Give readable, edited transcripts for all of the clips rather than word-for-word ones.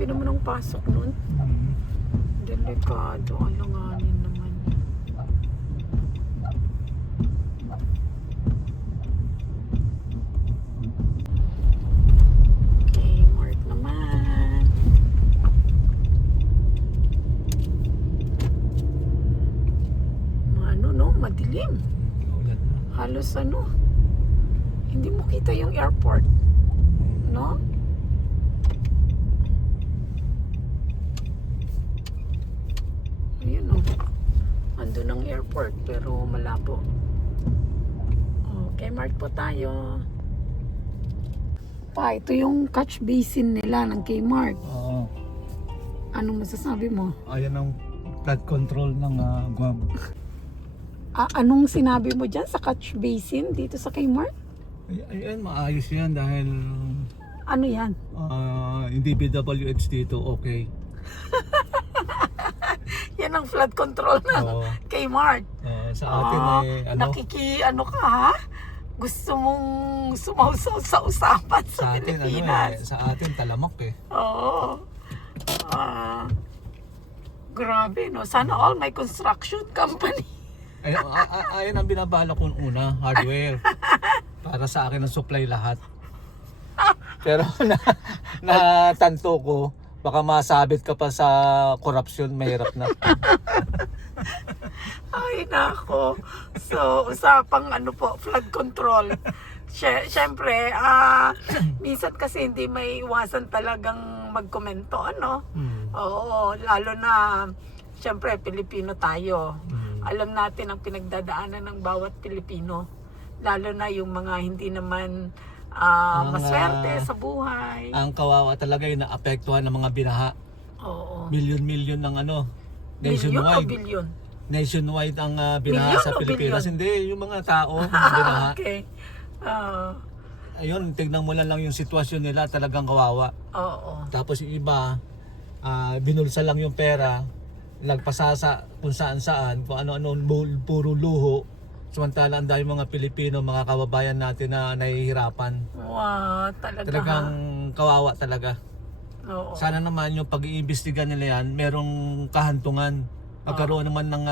grabe naman ang pasok nun. Delikado, alanganin naman. Okay, Mark naman. Ano no, madilim. Halos ano, hindi mo kita yung airport, no? Ayun o, andun ang airport pero malabo. Okay, Mark po tayo. Pa, ito yung catch basin nila ng Kmart. Oo. Anong masasabi mo? Ayan ang flood control ng Guam. Anong sinabi mo dyan sa catch basin dito sa Kmart? Ayan, maayos yan dahil Ano yan? hindi BWH dito, okay. Yan ang flood control ng Oo. Kmart. Sa atin ay ano, Ano ka ha? Gusto mong sumausaw sa usapan sa, sa atin Pilipinas. sa atin talamak eh. Oo. Grabe no. Sana all may construction company. Ayan ang binabala kong una, hardware. Para sa akin ang supply lahat. Pero natanto ko, baka masabit ka pa sa korupsyon, mahirap na. Ay nako. So usapang ano po, flood control. Siyempre, minsan kasi hindi may iwasan talagang magkomento, ano? Oo, lalo na, siyempre, Pilipino tayo. Alam natin ang pinagdadaanan ng bawat Pilipino. Lalo na yung mga hindi naman maswerte sa buhay. Ang kawawa talaga yung naapektuhan ng mga binaha. Oo. Milyon-milyon ng ano, Bilyon o nationwide. bilyon? Nationwide ang binaha Milyon sa o Pilipinas. bilyon? Hindi, yung mga tao, mga binaha. Okay. Ayun, tignan mo lang yung sitwasyon nila, talagang kawawa. Oo. Tapos yung iba, binulsa lang yung pera, nagpasasa kung saan-saan, kung ano-ano, puro luho. Samantala ang dahil mga Pilipino, mga kababayan natin na nahihirapan. Wow, talaga. Talagang kawawa talaga. Oo. Sana naman yung pag-iimbestiga nila yan, merong kahantungan. Pagkaroon naman ng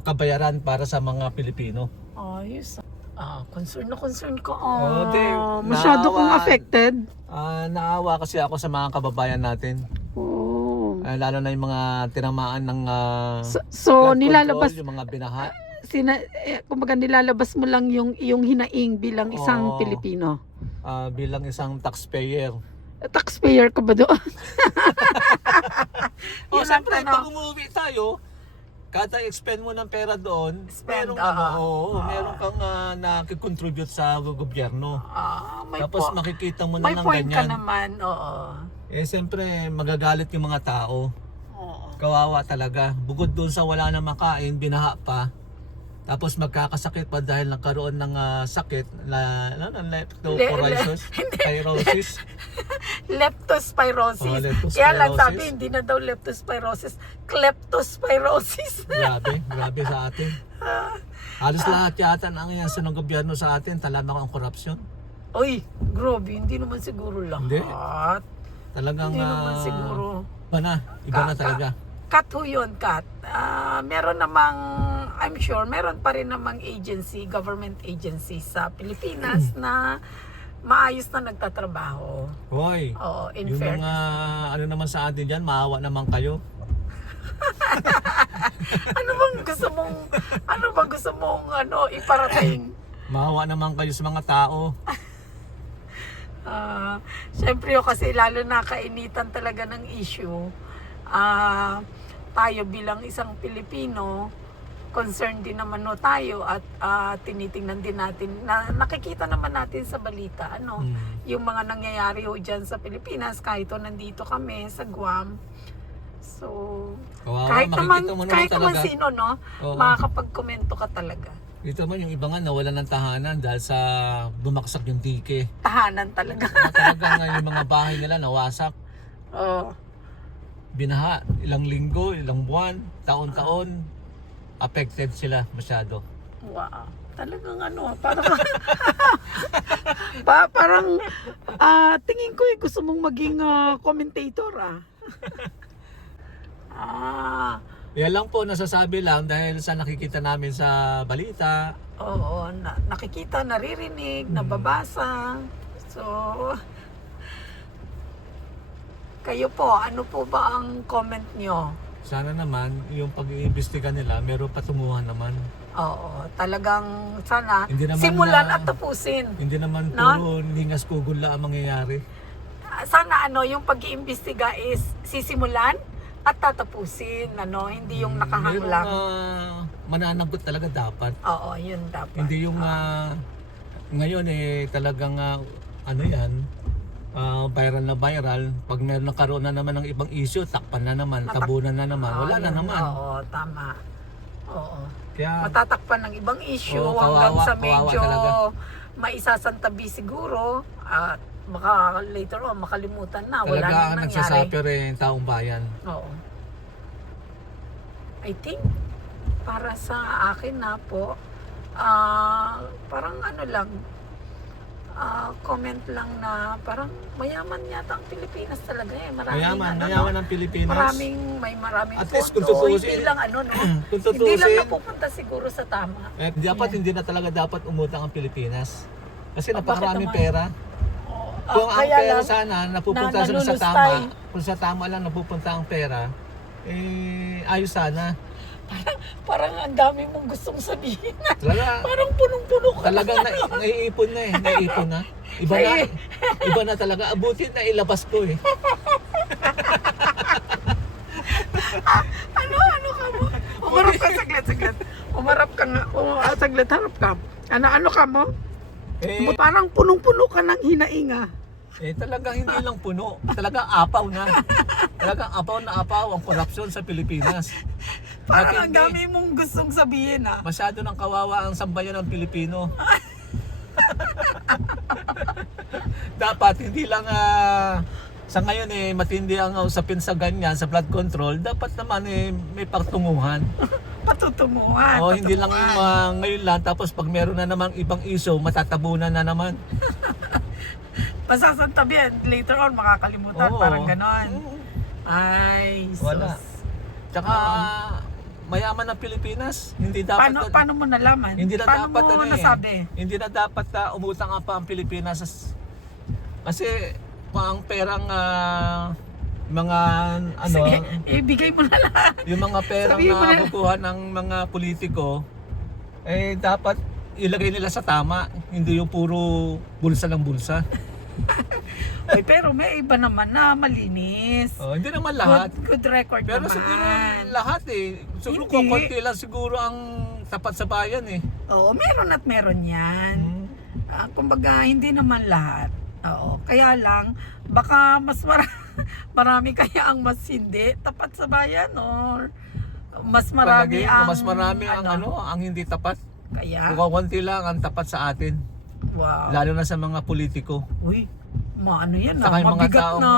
kabayaran para sa mga Pilipino. Ayos. Concern na concern ko. naawa. Masyado kong affected. Naawa kasi ako sa mga kababayan natin. Oo. Lalo na yung mga tinamaan ng So flood nilalabas control, yung mga binaha. kumbaga nilalabas mo lang yung iyong hinaing bilang isang Oo. Pilipino. Bilang isang taxpayer. Taxpayer ka ba doon? Yun ang Siyempre, tanong. pag umuwi tayo, kada expend mo ng pera doon, Spend, meron kang nakikontribute sa gobyerno. May Tapos po- makikita mo na may ng point ka ganyan. naman, oo. Siyempre, magagalit yung mga tao. Oo. Kawawa talaga. Bukod doon sa wala na makain, binaha pa. Tapos magkakasakit pa dahil nagkaroon ng sakit na leptospirosis. Leptospirosis. Leptospirosis. Kaya lang sabi, hindi na daw leptospirosis, kleptospirosis. Grabe sa atin. Halos lahat yata ang iyansa ng gobyerno sa atin, talamak ang korupsyon. Uy, grabe, hindi naman siguro lahat. Hindi. Talagang Hindi naman siguro. iba na talaga. Cut ho yun, cut. Meron namang, I'm sure, meron pa rin namang agency, government agency sa Pilipinas na maayos na nagtatrabaho. Hoy, Oo, in yung fairness. mga ano naman sa atin dyan, maawa naman kayo. Ano bang gusto mong iparating? Maawa naman kayo sa mga tao. Siyempre kasi lalo na kainitan talaga ng issue. Tayo bilang isang Pilipino, concerned din naman tayo at tinitingnan din natin, nakikita naman natin sa balita, yung mga nangyayari dyan sa Pilipinas kahit nandito kami sa Guam. So, Kawawa, kahit makikita mo naman talaga. sino, Oo. makakapag-komento ka talaga. Dito man yung iba nga nawalan ng tahanan dahil sa bumaksak yung dike. Tahanan talaga. Talagang yung mga bahay nila nawasak. Oo. Binaha, ilang linggo, ilang buwan, taon-taon, affected sila masyado. Wow. Talagang parang Tingin ko gusto mong maging commentator Yan lang po, nasasabi lang dahil sa nakikita namin sa balita. Oo, nakikita, naririnig, nababasa. So, kayo po, ano po ba ang comment nyo? Sana naman, yung pag-iimbestiga nila, meron patunguhan naman. Oo, talagang sana Hindi naman simulan na- at tapusin. Hindi naman No? puro hingas kugol lang ang mangyayari. Sana yung pag-iimbestiga is sisimulan at tatapusin, hindi yung nakahanglang. Merong mananagot talaga dapat. Oo, yun dapat. Hindi yung ngayon talagang viral na viral. Pag meron nagkaroon na naman ng ibang issue, takpan na naman, tabunan na naman, wala na yun. naman. Oo, tama. Oo. Kaya Matatakpan ng ibang issue Oo, hanggang kawawa, sa kawawa medyo talaga. maisasantabi siguro at baka later on makalimutan na, wala talaga nang ang nangyari. nagsasuffer yung taong bayan. Oo. I think para sa akin na po, parang lang, comment lang na parang mayaman yata ang Pilipinas talaga Mayaman ang Pilipinas. Maraming At least pondo, kung tutuusin- hindi lang no? Kung Hindi lang tutuusin, napupunta siguro sa tama. hindi na talaga dapat umutang ang Pilipinas. Kasi Bakit napakaraming naman? pera. Kung ang Kaya pera lang, sana napupunta na sa nalulustay. tama, kung sa tama lang napupunta ang pera, ayos sana. parang ang dami mong gustong sabihin. Talaga, Parang punong-puno ka. talagang naiipon na naiipon na. Iba na talaga. Abutin na ilabas ko Ano ka mo? Umarap ka saglit. Umarap ka nga. Saglit, harap ka. Ano ka mo? Parang punong-puno ka ng hinainga. Talagang hindi lang puno. Talagang apaw na. Talagang apaw ang korupsyon sa Pilipinas. Parang ang Matindi. dami mong gustong sabihin Masyado ng kawawa ang sambayan ng Pilipino. Dapat hindi lang sa ngayon matindi ang usapin sa ganyan, sa flood control. Dapat naman may pagtunguhan. Patutunguhan. Hindi lang ngayon lang, tapos pag meron na namang ibang issue, matatabunan na naman. Masasantabihan. Later on, makakalimutan. Oo. Parang ganon. Ay, sus. Wala. Tsaka mayaman ng Pilipinas, hindi dapat Paano mo nalaman? hindi na Paano dapat mo nasabi? hindi na dapat umutang pa ang Pilipinas kasi ang perang mga Sige, ibigay mo na lang. yung mga perang Sabihin mo na- nakukuha ng mga politiko dapat ilagay nila sa tama, hindi yung puro bulsa ng bulsa. Pero may iba naman na malinis. Hindi naman lahat. Good record Pero naman. siguro lahat siguro Hindi. konti lang siguro ang tapat sa bayan Oo, meron at meron yan. Kumbaga, hindi naman lahat. Oo, kaya lang, baka mas marami kaya ang mas hindi tapat sa bayan or mas marami Palagi, ang mas marami ang ang hindi tapat. Kaya, Konti lang ang tapat sa atin, wow. lalo na sa mga politiko. Uy, maano yan Saka yung mga mabigat taong, na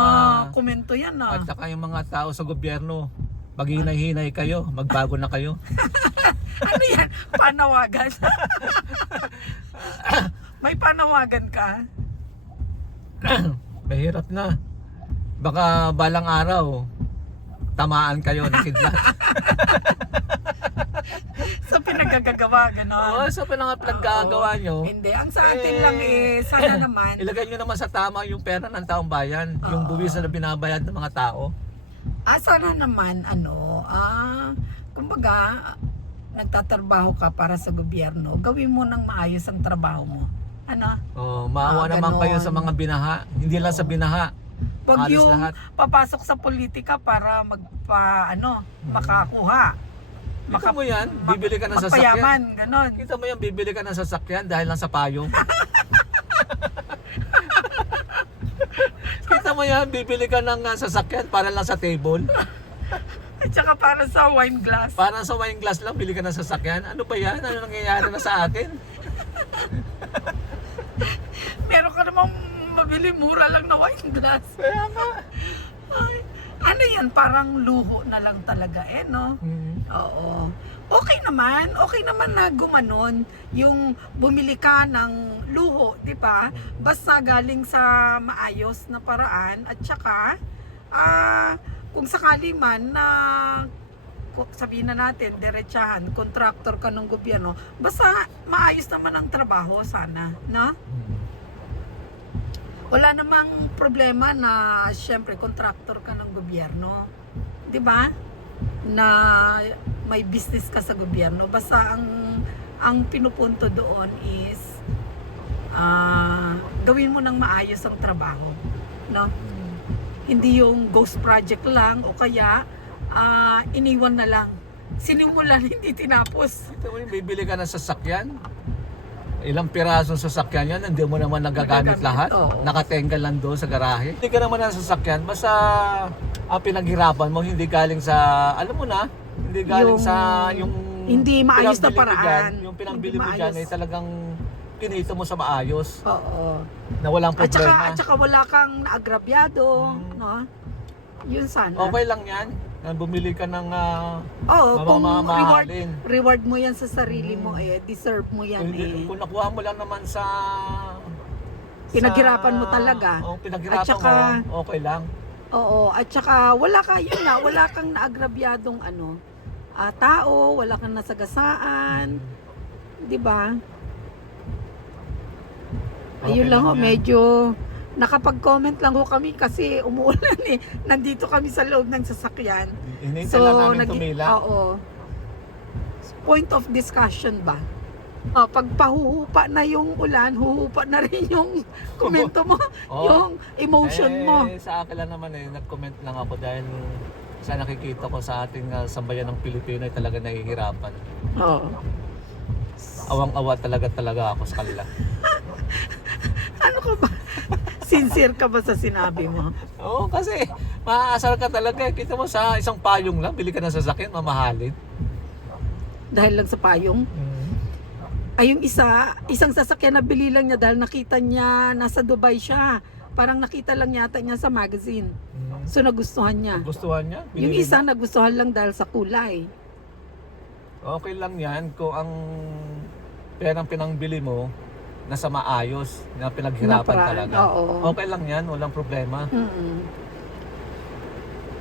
komento yan At saka yung mga tao sa gobyerno, maghinay-hinay kayo, magbago na kayo. Ano yan? Panawagan? May panawagan ka? Mahirap na. Baka balang araw, tamaan kayo ng kidlat. Sa pinagkagagawa, gano'n. Sa pinagagawa nyo, Hindi, ang sa atin lang sana naman. ilagay nyo naman sa tama yung pera ng taong bayan, yung buwis na binabayad ng mga tao. Sana naman, kumbaga, nagtatrabaho ka para sa gobyerno, gawin mo ng maayos ang trabaho mo. Maawa naman ganon. kayo sa mga binaha, hindi lang sa binaha. Huwag Halos yung lahat. papasok sa politika para makakuha. Kita mo yan, bibili ka ng sasakyan. Magpayaman, ganon. Kita mo yan, bibili ka ng sasakyan dahil lang sa payong. Kita mo yan, bibili ka ng sasakyan para lang sa table. At saka para sa wine glass. Para sa wine glass lang, bili ka ng sasakyan. Ano ba yan? Ano nangyayari na sa atin? Meron ka namang mabili mura lang na wine glass. Kaya nga. Ay, ano yan, parang luho na lang talaga no? Oo. Okay naman na gumanon yung bumili ka ng luho, di ba? Basta galing sa maayos na paraan at saka kung sakali man na sabihin na natin, diretsahan, contractor ka ng gobyerno, basta maayos naman ang trabaho sana, no? Wala namang problema na syempre contractor ka ng gobyerno, 'di ba? Na may business ka sa gobyerno. Basta ang pinupunto doon is gawin mo ng maayos ang trabaho, no? Hindi yung ghost project lang o kaya iniwan na lang. Sinimulan hindi tinapos. Ito mo yung bibili ka ng sasakyan. Ilang pirasong sasakyan yan, hindi mo naman nagagamit lahat. Oo. Nakatenggal lang doon sa garahe. Hindi ka naman ng sasakyan, basta ang pinaghirapan mo hindi galing sa, alam mo na, hindi galing sa yung hindi maayos na pinambili mo paraan. dyan, yung pinambili mo dyan ay talagang pinito mo sa maayos. Oo. Na walang problema. At saka wala kang naagrabyado, no? Yun sana. Okay lang yan. Na bumili ka ng Oo, kung mamamahalin. reward mo yan sa sarili mo, deserve mo yan Kung nakuha mo lang naman sa pinaghirapan mo talaga. Oo, pinaghirapan At saka, mo, okay lang. Oo, at saka wala kang naagrabyadong tao, wala kang nasagasaan. 'Di ba? Ayun Okay lang lang yan. medyo nakapag-comment lang ho kami kasi umuulan Nandito kami sa loob ng sasakyan. Hinintay lang namin tumila. Oo. Point of discussion ba? Pag pahuhupa na yung ulan, huhupa na rin yung komento mo, yung emotion mo. Sa akin lang naman nag-comment lang ako dahil sa nakikita ko sa ating sambayan ng Pilipino ay talaga nahihirapan. Oo. Awang-awa talaga ako sa kanila. Ano ka ba? Sincere ka ba sa sinabi mo? Oo, kasi maaasar ka talaga. Kita mo sa isang payong lang, bili ka ng sasakyan, mamahalin. Dahil lang sa payong? Ay, yung isang sasakyan na bili lang niya dahil nakita niya nasa Dubai siya. Parang nakita lang yata niya sa magazine. So nagustuhan niya. Gustuhan niya? Yung Binili isa niya. nagustuhan lang dahil sa kulay. Okay lang yan kung ang perang pinangbili mo nasa maayos, na pinaghirapan Naparaan, talaga. oo. Okay lang yan, walang problema.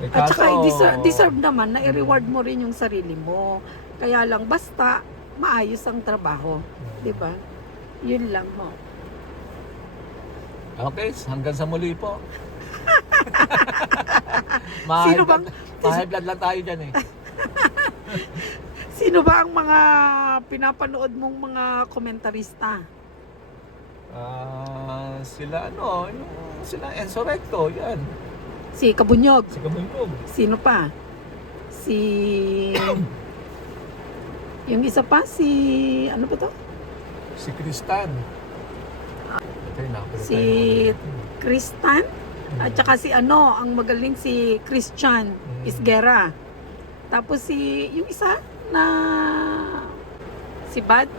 Eh, At saka kaso, deserve naman na i-reward mo rin yung sarili mo. Kaya lang basta maayos ang trabaho, 'di ba? Yun lang mo. Okay, hanggang sa muli po. Sino bang- High blood lang tayo dyan Sino ba ang mga pinapanood mong mga komentarista? Sila Enzo Recto, yan. Si Kabunyog. Si Kabunyog. Sino pa? Si yung isa pa ano ba to? Si Kristan. Okay, Si Kristan at saka si ang magaling si Christian Isguera. Tapos yung isa na si Bad.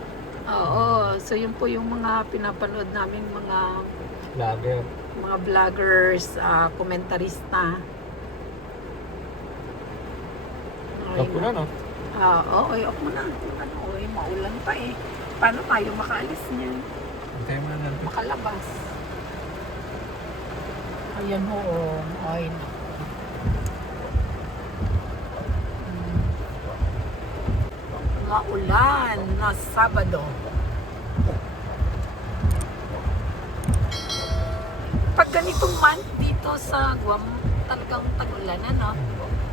Oo, so yun po yung mga pinapanood namin Vlogger. mga vloggers, komentarista. Love ko na, no? Oo, ayok mo na. Maulan pa Paano tayo makaalis niyan? Antay mo na natin. Makalabas. Ayan ho. Ay, naku. Maulan na Sabado. Pag ganitong month dito sa Guam, talagang tag-ulan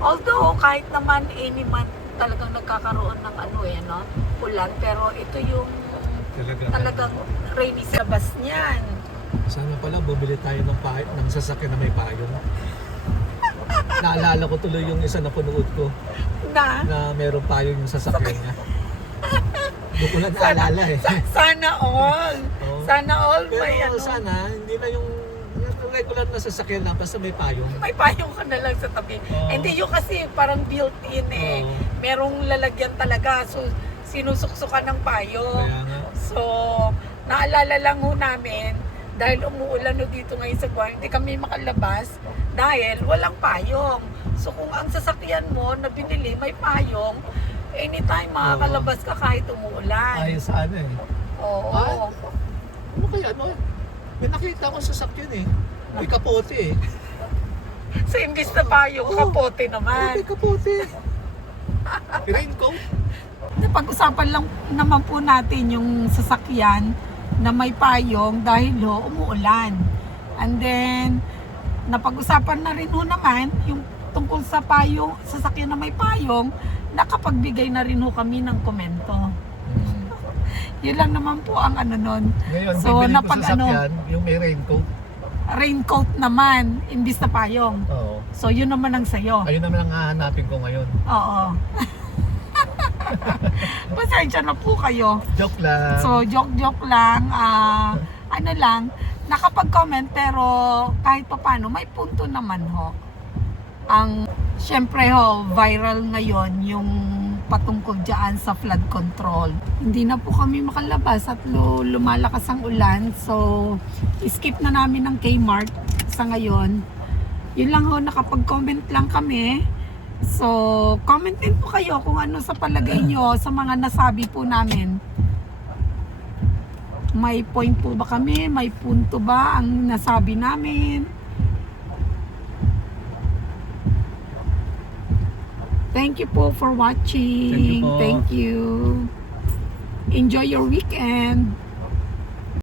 Although kahit naman any month talagang nagkakaroon ng ulan, pero ito yung talagang rainy sa labas niyan. Sana pala bumili tayo ng sasakyan na may payong. Naalala ko tuloy yung isa na punuot ko na meron payong yung sasakyan niya. Doon ko lang naalala Sana all. Oo. Sana all Pero may sana hindi na yung regular na sasakyan lang basta may payong. may payong ka na lang sa tabi. Oo. Hindi yung kasi parang built-in Oo. Merong lalagyan talaga. So, sinusuksukan ng payong. Kaya nga. So, naalala lang ho namin, dahil umuulan no dito ngayon sa Guam, hindi kami makalabas dahil walang payong. So kung ang sasakyan mo na binili may payong, anytime makakalabas ka kahit umuulan. Ayos ano eh. Oo. Ah, ano kaya ano? May nakita ko sa sakyan eh. May kapote eh. So imbis na payong, kapote naman. May kapote. Raincoat. Napag-usapan lang naman po natin yung sasakyan na may payong dahil umuulan. And then, napag-usapan na rin ho naman yung tungkol sa payong, sasakyan na may payong, nakapagbigay na rin ho kami ng komento. Yun lang naman po ang ano nun. Ngayon, So, bibili ko napag sa sakyan, yung may raincoat. Raincoat naman, imbis na payong. Oo. So, yun naman ang sayo. Ayun naman ang hahanapin ko ngayon. Oo. Pasensya na po kayo. Joke lang. So, joke-joke lang. Ano lang, nakapag-comment pero kahit pa paano, may punto naman ho. Syempre ho, viral ngayon yung patungkol dyan sa flood control. Hindi na po kami makalabas at lumalakas ang ulan. So, skip na namin ng Kmart sa ngayon. Yun lang ho, nakapag-comment lang kami. So, comment din po kayo kung ano sa palagay nyo sa mga nasabi po namin. May point po ba kami? May punto ba ang nasabi namin? Thank you po for watching. Thank you po. Thank you. Enjoy your weekend.